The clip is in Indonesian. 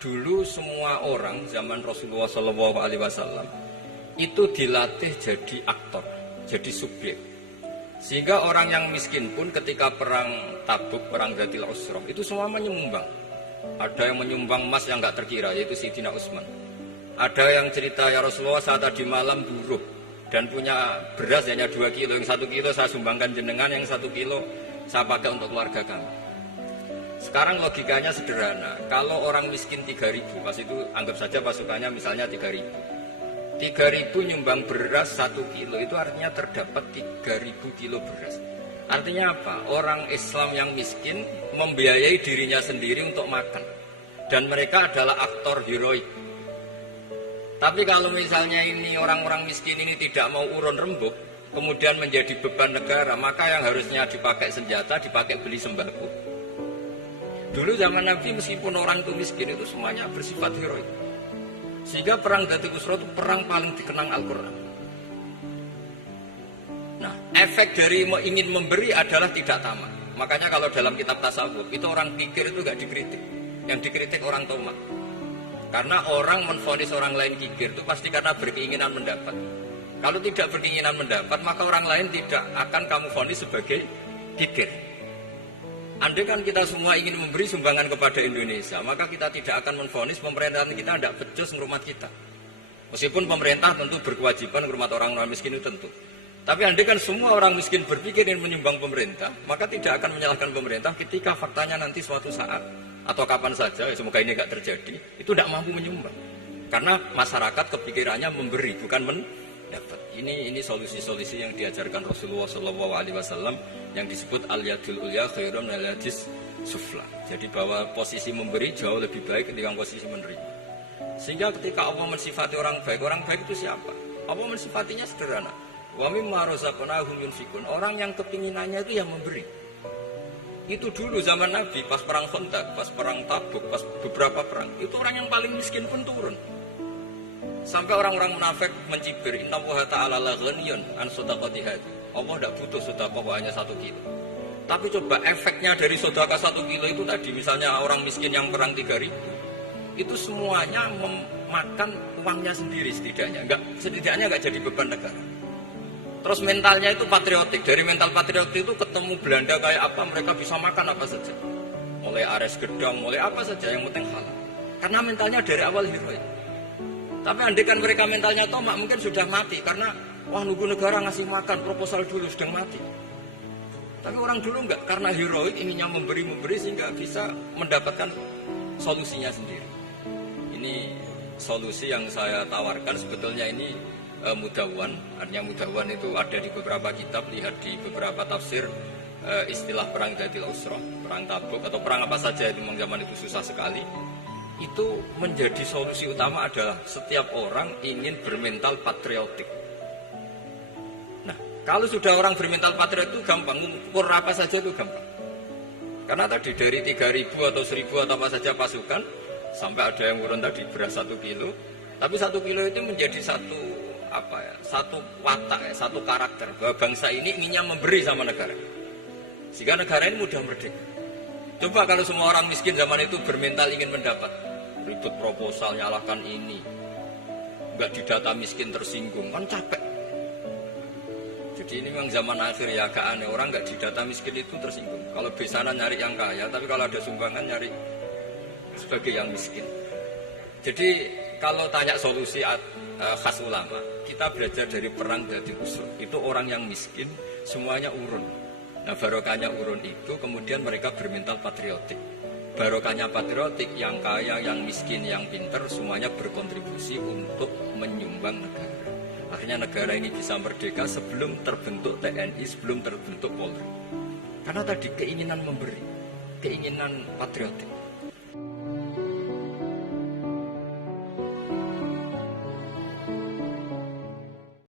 dulu semua orang zaman Rasulullah SAW itu dilatih jadi aktor, jadi subjek. Sehingga orang yang miskin pun ketika perang Tabuk, perang Dzatil Usra, itu semua menyumbang. Ada yang menyumbang emas yang nggak terkira, yaitu Sayyidina Utsman. Ada yang cerita, ya Rasulullah saat tadi malam buruh dan punya beras hanya 2 kilo, yang 1 kilo saya sumbangkan jenengan, yang 1 kilo saya pakai untuk keluarga kami. Sekarang logikanya sederhana, kalau orang miskin 3.000, pas itu anggap saja pasukannya misalnya 3.000. 3.000 nyumbang beras 1 kilo, itu artinya terdapat 3.000 kilo beras. Artinya apa? Orang Islam yang miskin membiayai dirinya sendiri untuk makan. Dan mereka adalah aktor heroik. Tapi kalau misalnya ini orang-orang miskin ini tidak mau urun rembuk, kemudian menjadi beban negara, maka yang harusnya dipakai senjata, dipakai beli sembako. Dulu zaman Nabi meskipun orang itu miskin itu semuanya bersifat heroik. Sehingga perang Dzatil Usra itu perang paling dikenang Al-Quran. Nah, efek dari ingin memberi adalah tidak tamak. Makanya kalau dalam kitab tasawuf itu orang kikir itu gak dikritik. Yang dikritik orang tamak. Karena orang menvonis orang lain kikir itu pasti karena berkeinginan mendapat. Kalau tidak berkeinginan mendapat, maka orang lain tidak akan kamu vonis sebagai kikir. Andai kan kita semua ingin memberi sumbangan kepada Indonesia, maka kita tidak akan menvonis pemerintahan kita tidak becus ngurmat kita. Meskipun pemerintah tentu berkewajiban ngurmat orang miskin itu tentu. Tapi andai kan semua orang miskin berpikir ingin menyumbang pemerintah, maka tidak akan menyalahkan pemerintah ketika faktanya nanti suatu saat atau kapan saja, semoga ini tidak terjadi, itu tidak mampu menyumbang. Karena masyarakat kepikirannya memberi, bukan mendapat. Ini solusi-solusi yang diajarkan Rasulullah SAW yang disebut al-yadul ulya khairun minal yadis sufla. Jadi bahwa posisi memberi jauh lebih baik ketimbang posisi menerima. Sehingga ketika Allah mensifati orang baik itu siapa? Allah mensifatinya sederhana. Wa mimma razaqnahum yunfikun. Orang yang kepinginannya itu yang memberi. Itu dulu zaman Nabi pas perang Khandaq, pas perang Tabuk, pas beberapa perang, itu orang yang paling miskin pun turun. Sampai orang-orang munafik mencibir, innallaha ta'ala la ghaniyun an shadaqati hadhi. Allah tidak butuh sedekah hanya 1 kilo. Tapi coba efeknya dari sedekah 1 kilo itu tadi, misalnya orang miskin yang perang 3.000, itu semuanya memakan uangnya sendiri setidaknya nggak jadi beban negara. Terus mentalnya itu patriotik. Dari mental patriotik itu ketemu Belanda kayak apa, mereka bisa makan apa saja. Mulai ares gedang, mulai apa saja, yang penting halal. Karena mentalnya dari awal heroik. Tapi andai kan mereka mentalnya tomak, mungkin sudah mati. Karena, wah nunggu negara ngasih makan, proposal dulu, sedang mati. Tapi orang dulu enggak, karena heroik inginnya memberi sehingga bisa mendapatkan solusinya sendiri. Ini solusi yang saya tawarkan sebetulnya ini mudawwan. Artinya mudawwan itu ada di beberapa kitab, lihat di beberapa tafsir istilah perang Dzatil Usra, perang Tabuk atau perang apa saja itu memang zaman itu susah sekali. Itu menjadi solusi utama adalah setiap orang ingin bermental patriotik. Nah, kalau sudah orang bermental patriotik itu gampang, ukur apa saja itu gampang. Karena tadi dari 3.000 atau 1.000 atau apa saja pasukan, sampai ada yang urun tadi beras 1 kilo, tapi 1 kilo itu menjadi satu watak, satu karakter bahwa bangsa ini inginnya memberi sama negara, sehingga negara ini mudah merdeka. Coba kalau semua orang miskin zaman itu bermental ingin mendapat, ribut proposal, nyalahkan ini, nggak didata miskin tersinggung, kan capek. Jadi ini memang zaman akhir ya, agak aneh, orang nggak didata miskin itu tersinggung. Kalau besanan nyari yang kaya, tapi kalau ada sumbangan nyari sebagai yang miskin. Jadi kalau tanya solusi khas ulama, kita belajar dari perang Dzatil Usra. Itu orang yang miskin semuanya urun. Nah barokahnya urun itu kemudian mereka bermental patriotik. Barokahnya patriotik, yang kaya, yang miskin, yang pintar semuanya berkontribusi untuk menyumbang negara. Akhirnya negara ini bisa merdeka sebelum terbentuk TNI, sebelum terbentuk Polri. Karena tadi keinginan memberi, keinginan patriotik.